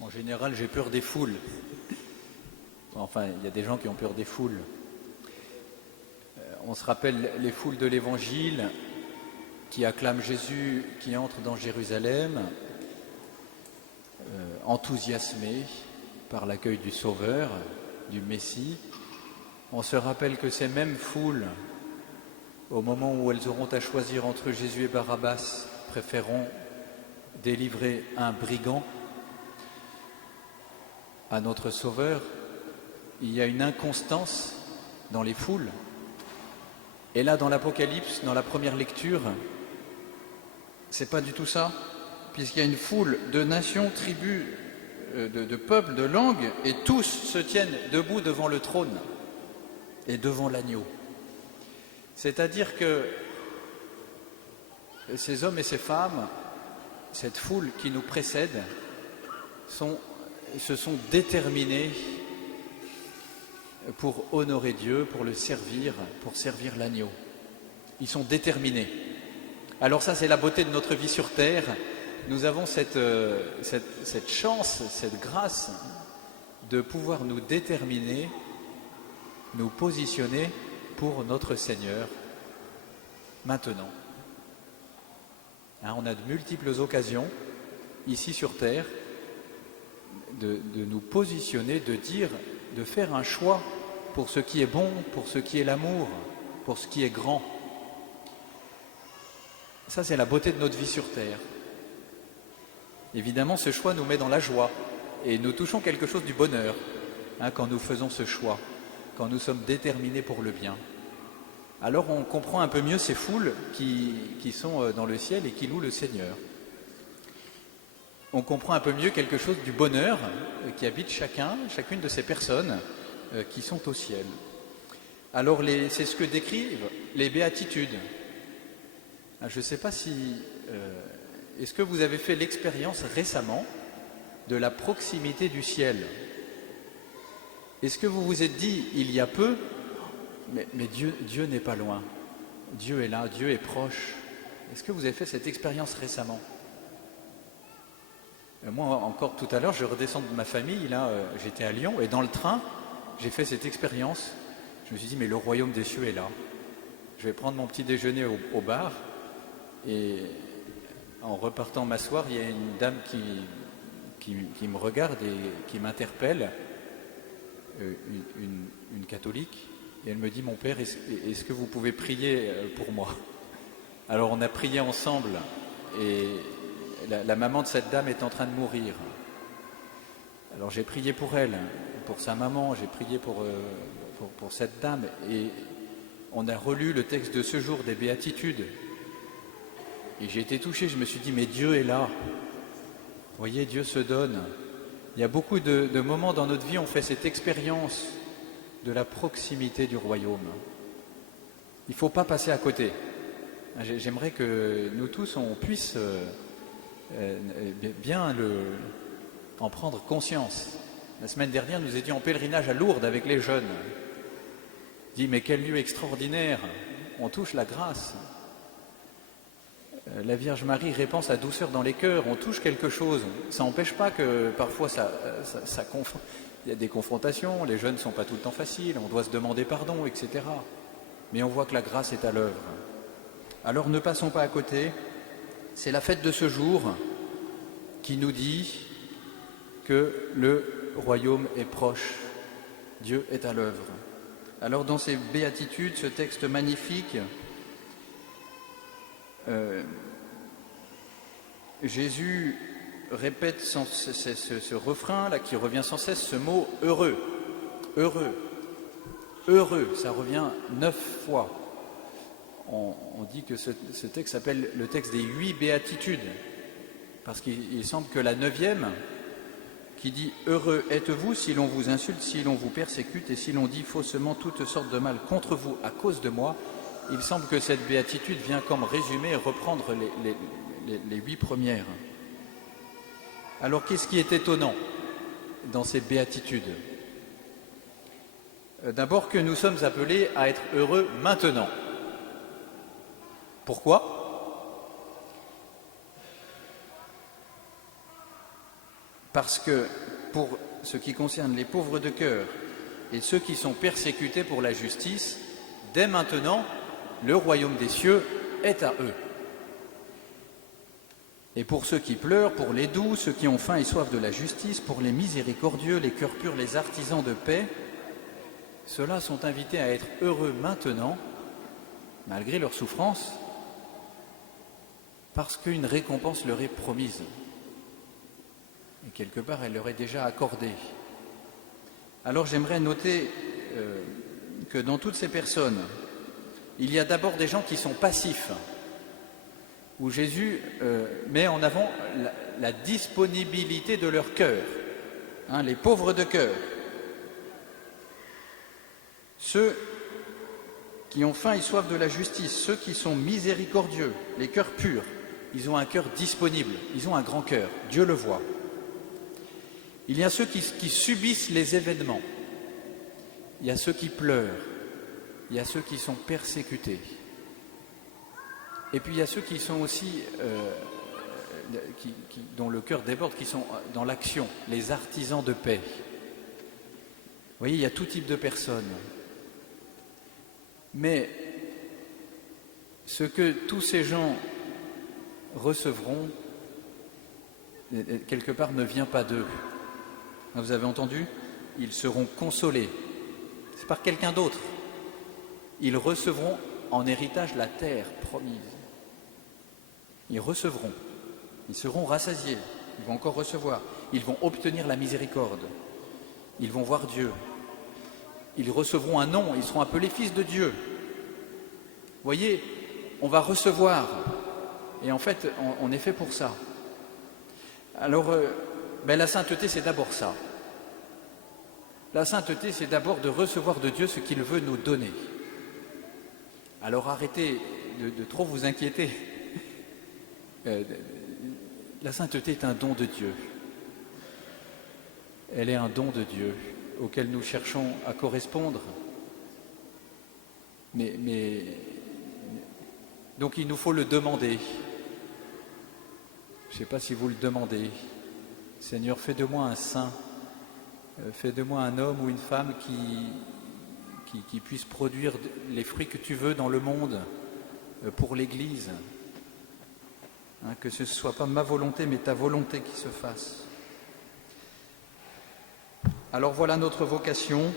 En général, j'ai peur des foules. Enfin, il y a des gens qui ont peur des foules. On se rappelle les foules de l'Évangile qui acclament Jésus qui entre dans Jérusalem, enthousiasmés par l'accueil du Sauveur, du Messie. On se rappelle que ces mêmes foules, au moment où elles auront à choisir entre Jésus et Barabbas, préféreront délivrer un brigand à notre Sauveur. Il y a une inconstance dans les foules. Et là, dans l'Apocalypse, dans la première lecture, c'est pas du tout ça, puisqu'il y a une foule de nations, tribus, de peuples, de langues, et tous se tiennent debout devant le trône et devant l'agneau. C'est-à-dire que ces hommes et ces femmes, cette foule qui nous précède, se sont déterminés pour honorer Dieu, pour le servir, pour servir l'agneau. Ils sont déterminés. Alors ça, c'est la beauté de notre vie sur terre. Nous avons cette chance, cette grâce de pouvoir nous déterminer, nous positionner pour notre Seigneur maintenant. On a de multiples occasions, ici sur terre, de nous positionner, de dire, de faire un choix pour ce qui est bon, pour ce qui est l'amour, pour ce qui est grand. Ça, c'est la beauté de notre vie sur terre. Évidemment, ce choix nous met dans la joie et nous touchons quelque chose du bonheur quand nous faisons ce choix, quand nous sommes déterminés pour le bien. Alors on comprend un peu mieux ces foules qui sont dans le ciel et qui louent le Seigneur. On comprend un peu mieux quelque chose du bonheur qui habite chacune de ces personnes qui sont au ciel. Alors c'est ce que décrivent les béatitudes. Je ne sais pas si... est-ce que vous avez fait l'expérience récemment de la proximité du ciel? Est-ce que vous vous êtes dit il y a peu, mais Dieu n'est pas loin, Dieu est là, Dieu est proche? Est-ce que vous avez fait cette expérience récemment? Moi, encore tout à l'heure, je redescends de ma famille, là, j'étais à Lyon, et dans le train, j'ai fait cette expérience. Je me suis dit, mais le royaume des cieux est là. Je vais prendre mon petit déjeuner au bar, et en repartant m'asseoir, il y a une dame qui me regarde et qui m'interpelle, une catholique, et elle me dit, mon père, est-ce que vous pouvez prier pour moi? Alors on a prié ensemble, et la maman de cette dame est en train de mourir. Alors j'ai prié pour elle, pour sa maman, j'ai prié pour cette dame, et on a relu le texte de ce jour des Béatitudes. Et j'ai été touché, je me suis dit, mais Dieu est là. Vous voyez, Dieu se donne. Il y a beaucoup de moments dans notre vie, on fait cette expérience de la proximité du royaume. Il ne faut pas passer à côté. J'aimerais que nous tous, on puisse bien en prendre conscience. La semaine dernière, nous étions en pèlerinage à Lourdes avec les jeunes. Je dis, mais quel lieu extraordinaire, on touche la grâce. La Vierge Marie répand sa douceur dans les cœurs, on touche quelque chose. Ça n'empêche pas que parfois il y a des confrontations, les jeunes ne sont pas tout le temps faciles, on doit se demander pardon, etc. Mais on voit que la grâce est à l'œuvre. Alors ne passons pas à côté, c'est la fête de ce jour qui nous dit que le royaume est proche, Dieu est à l'œuvre. Alors dans ces béatitudes, ce texte magnifique, Jésus répète ce refrain là qui revient sans cesse, ce mot heureux, heureux, heureux, ça revient 9 fois. On dit que ce texte s'appelle le texte des 8 béatitudes, parce qu'il semble que la 9e, qui dit « Heureux êtes-vous si l'on vous insulte, si l'on vous persécute et si l'on dit faussement toutes sortes de mal contre vous à cause de moi », il semble que cette béatitude vient comme résumer et reprendre les 8 premières. Alors qu'est-ce qui est étonnant dans ces béatitudes? D'abord que nous sommes appelés à être heureux maintenant. Pourquoi? Parce que pour ce qui concerne les pauvres de cœur et ceux qui sont persécutés pour la justice, dès maintenant, le royaume des cieux est à eux. Et pour ceux qui pleurent, pour les doux, ceux qui ont faim et soif de la justice, pour les miséricordieux, les cœurs purs, les artisans de paix, ceux-là sont invités à être heureux maintenant, malgré leur souffrance, parce qu'une récompense leur est promise. Et quelque part, elle leur est déjà accordée. Alors j'aimerais noter que dans toutes ces personnes, il y a d'abord des gens qui sont passifs, où Jésus met en avant la disponibilité de leur cœur, les pauvres de cœur. Ceux qui ont faim et soif de la justice, ceux qui sont miséricordieux, les cœurs purs, ils ont un cœur disponible, ils ont un grand cœur, Dieu le voit. Il y a ceux qui subissent les événements, il y a ceux qui pleurent, il y a ceux qui sont persécutés. Et puis il y a ceux qui sont aussi, dont le cœur déborde, qui sont dans l'action, les artisans de paix. Vous voyez, il y a tout type de personnes. Mais ce que tous ces gens recevront, quelque part, ne vient pas d'eux. Vous avez entendu? Ils seront consolés. C'est par quelqu'un d'autre. Ils recevront en héritage la terre promise. Ils recevront. Ils seront rassasiés. Ils vont encore recevoir. Ils vont obtenir la miséricorde. Ils vont voir Dieu. Ils recevront un nom. Ils seront appelés fils de Dieu. Vous voyez, on va recevoir. Et en fait, on est fait pour ça. Alors, la sainteté, c'est d'abord ça. La sainteté, c'est d'abord de recevoir de Dieu ce qu'il veut nous donner. Alors arrêtez de trop vous inquiéter. La sainteté est un don de Dieu. Elle est un don de Dieu auquel nous cherchons à correspondre. Donc il nous faut le demander. Je ne sais pas si vous le demandez. Seigneur, fais de moi un saint. Fais de moi un homme ou une femme qui puisse produire les fruits que tu veux dans le monde pour l'Église. Que ce ne soit pas ma volonté, mais ta volonté qui se fasse. Alors voilà notre vocation.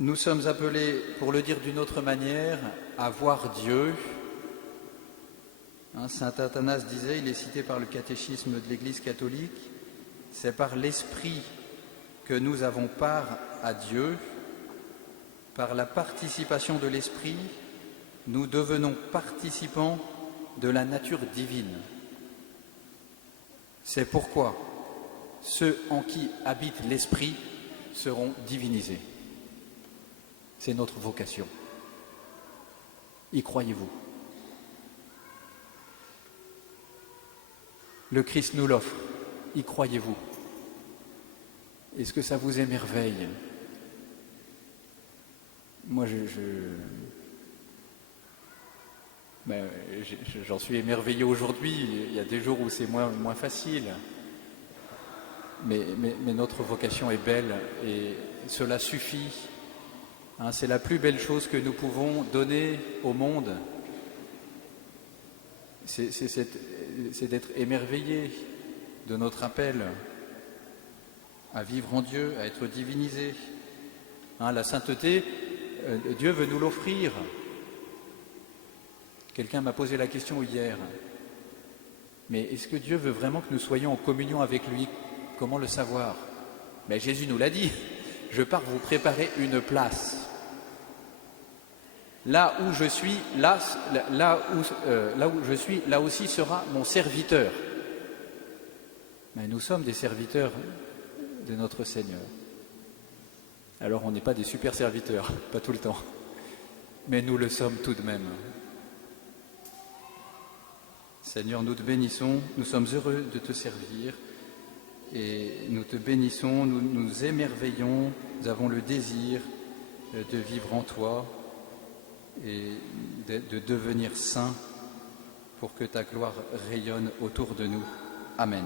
Nous sommes appelés, pour le dire d'une autre manière, à voir Dieu. Saint Athanase disait, il est cité par le catéchisme de l'Église catholique, c'est par l'Esprit que nous avons part à Dieu. Par la participation de l'Esprit, nous devenons participants de la nature divine. C'est pourquoi ceux en qui habite l'Esprit seront divinisés. C'est notre vocation. Y croyez-vous? Le Christ nous l'offre. Y croyez-vous? Est-ce que ça vous émerveille? Moi, j'en suis émerveillé aujourd'hui. Il y a des jours où c'est moins facile. Mais notre vocation est belle et cela suffit. C'est la plus belle chose que nous pouvons donner au monde. C'est d'être émerveillé de notre appel à vivre en Dieu, à être divinisé. La sainteté, Dieu veut nous l'offrir. Quelqu'un m'a posé la question hier. Mais est-ce que Dieu veut vraiment que nous soyons en communion avec lui? Comment le savoir? Jésus nous l'a dit. Je pars vous préparer une place. Là où je suis, là aussi sera mon serviteur. Mais nous sommes des serviteurs de notre Seigneur. Alors on n'est pas des super serviteurs, pas tout le temps, mais nous le sommes tout de même. Seigneur, nous te bénissons, nous sommes heureux de te servir et nous te bénissons, nous nous émerveillons, nous avons le désir de vivre en toi et de devenir saints pour que ta gloire rayonne autour de nous. Amen.